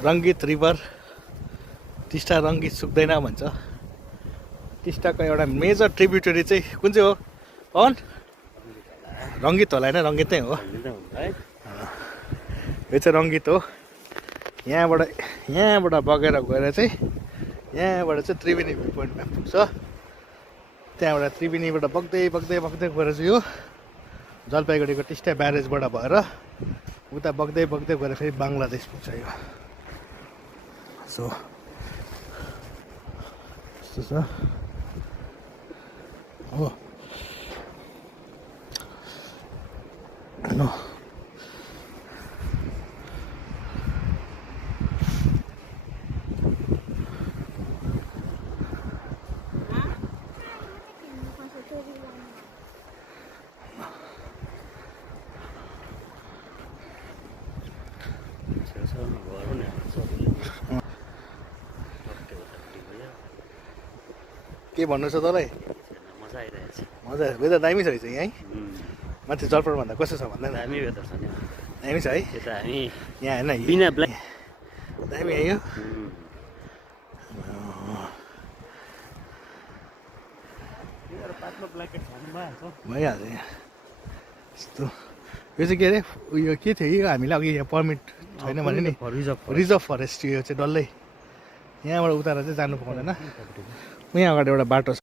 Rangeet river Teesta Rangeet सुक्दैन भन्छ। टिस्टाको एउटा मेजर ट्रिब्युटरी चाहिँ कुन चाहिँ हो पवन? रङ्गीत होला होइन? रङ्गीत नै हो। यो चाहिँ रङ्गीत हो। यहाँबाट बगेर गएर चाहिँ यहाँबाट चाहिँ त्रिवेणी भ्यू पोइन्टमा पुग्छ। त्यहाँबाट त्रिवेणीबाट बग्दै गएर चाहिँ यो जलपाइगुडीको टिस्टा ब्यारेजबाट भएर उता बग्दै गएर फेरि बङ्गलादेश पुग्छ यो। सो यस्तो छ हो। के भन्नु छ तँलाई? मजा आइरहेछ। मजा वेदर दामी छ रहेछ यहाँ है। माथि जलपाइगुडीभन्दा कस्तो छ भन्दैन? दामी वेदर छ नि। दामी छ है। यता हामी यहाँ होइन बिना ब्ल्याक दामी है यो। पातलो ब्ल्याकेट छान्नु भइहाल्छ यहाँ। यस्तो यो चाहिँ के अरे उयो के थियो यो हामीले अघि यहाँ पर्मिट छैन भने नि रिजर्भ फरेस्ट यो चाहिँ डल्लै यहाँबाट उतार चाहिँ जानु पाउँदैन। यहाँ अगाडि एउटा बाटो छ।